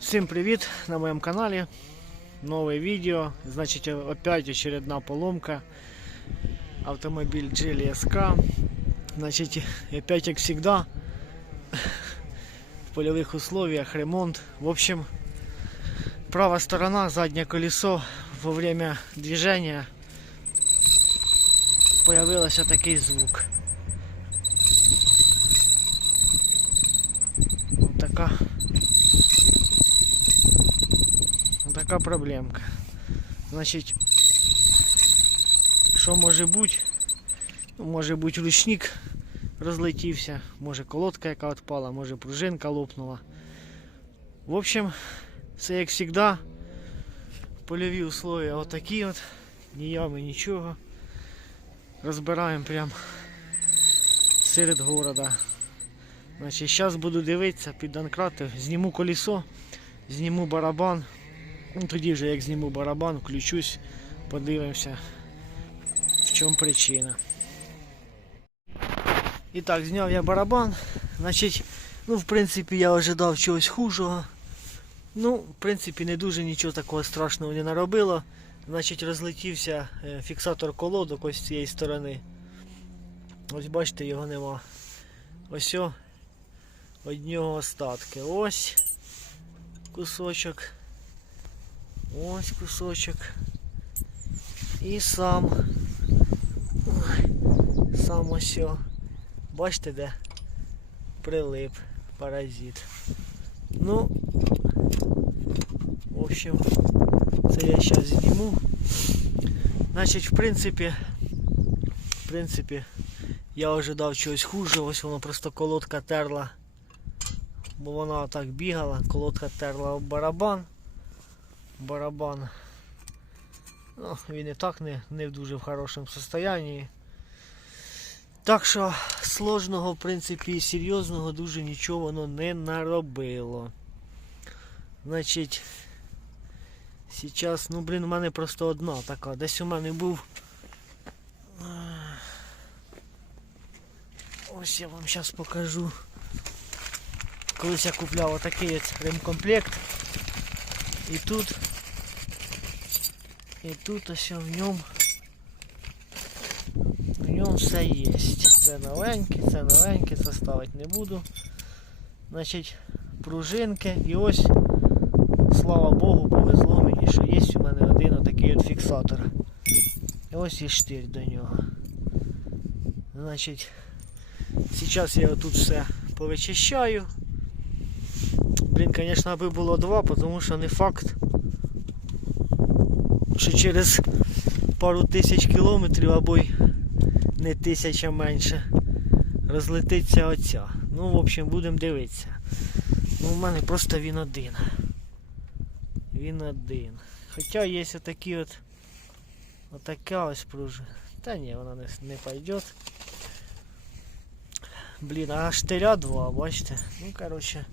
Всем привет на моем канале. Новое видео. Значит, опять очередная поломка. Автомобиль Geely SK. Значит, опять как всегда в полевых условиях ремонт. В общем, правая сторона, заднее колесо во время движения появился такой звук. Така проблемка. Значить, що може бути? Може бути ручник розлетівся, може колодка яка відпала, може пружинка лопнула. В общем, все як завжди. Польові условия отакі от. Ні ями, нічого. Розбираємо прямо серед города. Значить, зараз буду дивитися під донкрати, зніму колесо, зніму барабан. Ну, тоді вже як зніму барабан, включусь, подивимося, в чому причина. І так, зняв я барабан. Значить, ну, в принципі, я ожидав чогось хужого. Ну, в принципі, не дуже нічого такого страшного не наробило. Значить, розлетівся фіксатор колодок ось з цієї сторони. Ось бачите, його нема. Ось від нього остатки. Ось кусочок. Ось кусочок. І сам ось. Бачите, де прилип паразит. Ну, в общем, це я зараз зніму. Значить, в принципі, я ожидав чогось хуже. Ось воно просто колодка терла. Бо вона так бігала, колодка терла об барабан. Ну, він і так не в дуже в хорошому стані. Так що сложного, в принципі, і серйозного дуже нічого воно не наробило. Значить, зараз, ну, блін, у мене просто одна така. Десь у мене був. Ось я вам зараз покажу. Колись я купляв отакий от ремкомплект. І тут ось в ньому все є. Це новеньке, це ставити не буду. Значить, пружинки. І ось, слава Богу, повезло мені, що є у мене один отакий от фіксатор. І ось і штир до нього. Значить, зараз я тут все повичищаю. Блін, звісно, аби було два, тому що не факт, що через пару тисяч кілометрів або й не тисяча менше розлетиться оця. Ну, в общем, будемо дивитися. Ну, у мене просто він один. Хоча є отакі отака ось пружина. Та ні, вона не пойде. Блін, а штиря два, бачите? Ну, коротше.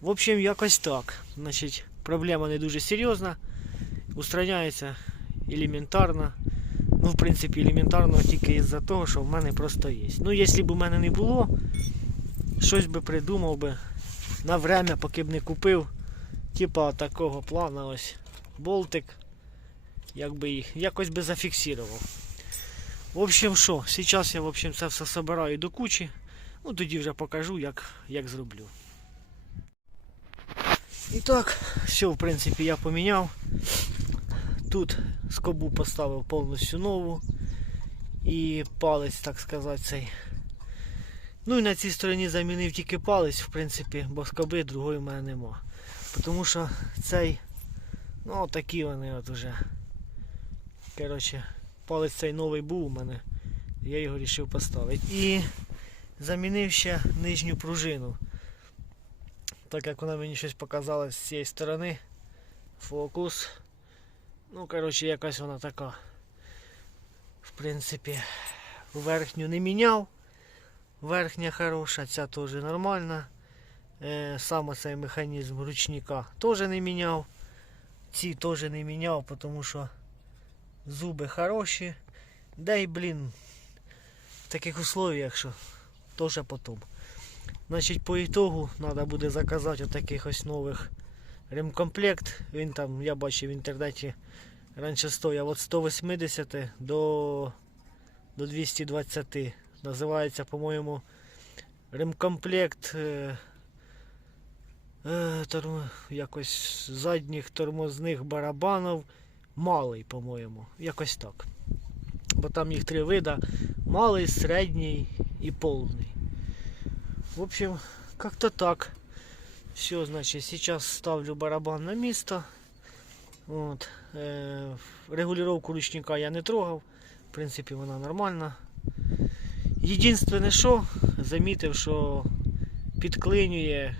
В общем, якось так. Значить, проблема не дуже серйозна. Устраняється елементарно. Ну, в принципі, елементарно тільки із-за того, що в мене просто є. Ну, якщо б у мене не було, щось би придумав би на время, поки б не купив. Типа такого плану ось болтик. Якби їх якось би зафіксував. В общем, що, зараз я, в общем, це все збираю до кучі. Ну, тоді вже покажу, як зроблю. І так, все, в принципі, я поміняв. Тут скобу поставив повністю нову. І палець, так сказати, цей. Ну і на цій стороні замінив тільки палець, в принципі, бо скоби другої в мене нема. Тому що цей, ну, такі вони от уже. Коротше, палець цей новий був у мене. Я його вирішив поставити. І замінив ще нижню пружину. Так як вона мені щось показала з цієї сторони. Фокус. Ну, коротше, якась вона така. В принципі, верхню не міняв. Верхня хороша, ця теж нормальна. Саме цей механізм ручника теж не міняв. Ці теж не міняв, тому що зуби хороші. Да й, блін, в таких условиях, що теж потім. Значить, по ітогу треба буде заказати отаких ось нових ремкомплект. Він там, я бачив в інтернеті, раніше стояв від 180 до 220. Називається, по-моєму, ремкомплект якось задніх тормозних барабанів малий, по-моєму. Якось так. Бо там їх 3 вида: малий, середній і повний. В общем, как-то так. Все, значит, сейчас ставлю барабан на место. Вот. Регулировку ручника я не трогав. В принципі, вона нормальна. Єдине, що замітив, що підклинює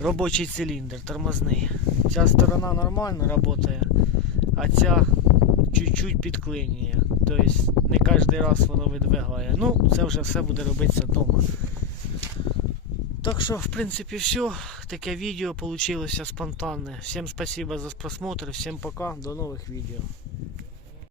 робочий циліндр тормозний. Ця сторона нормально працює, а ця чуть-чуть підклинює. Тобто не кожен раз воно видвигає. Ну, це вже все буде робитися вдома. Так що, в принципі, все. Таке відео вийшло спонтанне. Всім спасибо за просмотр, всім пока, до нових відео.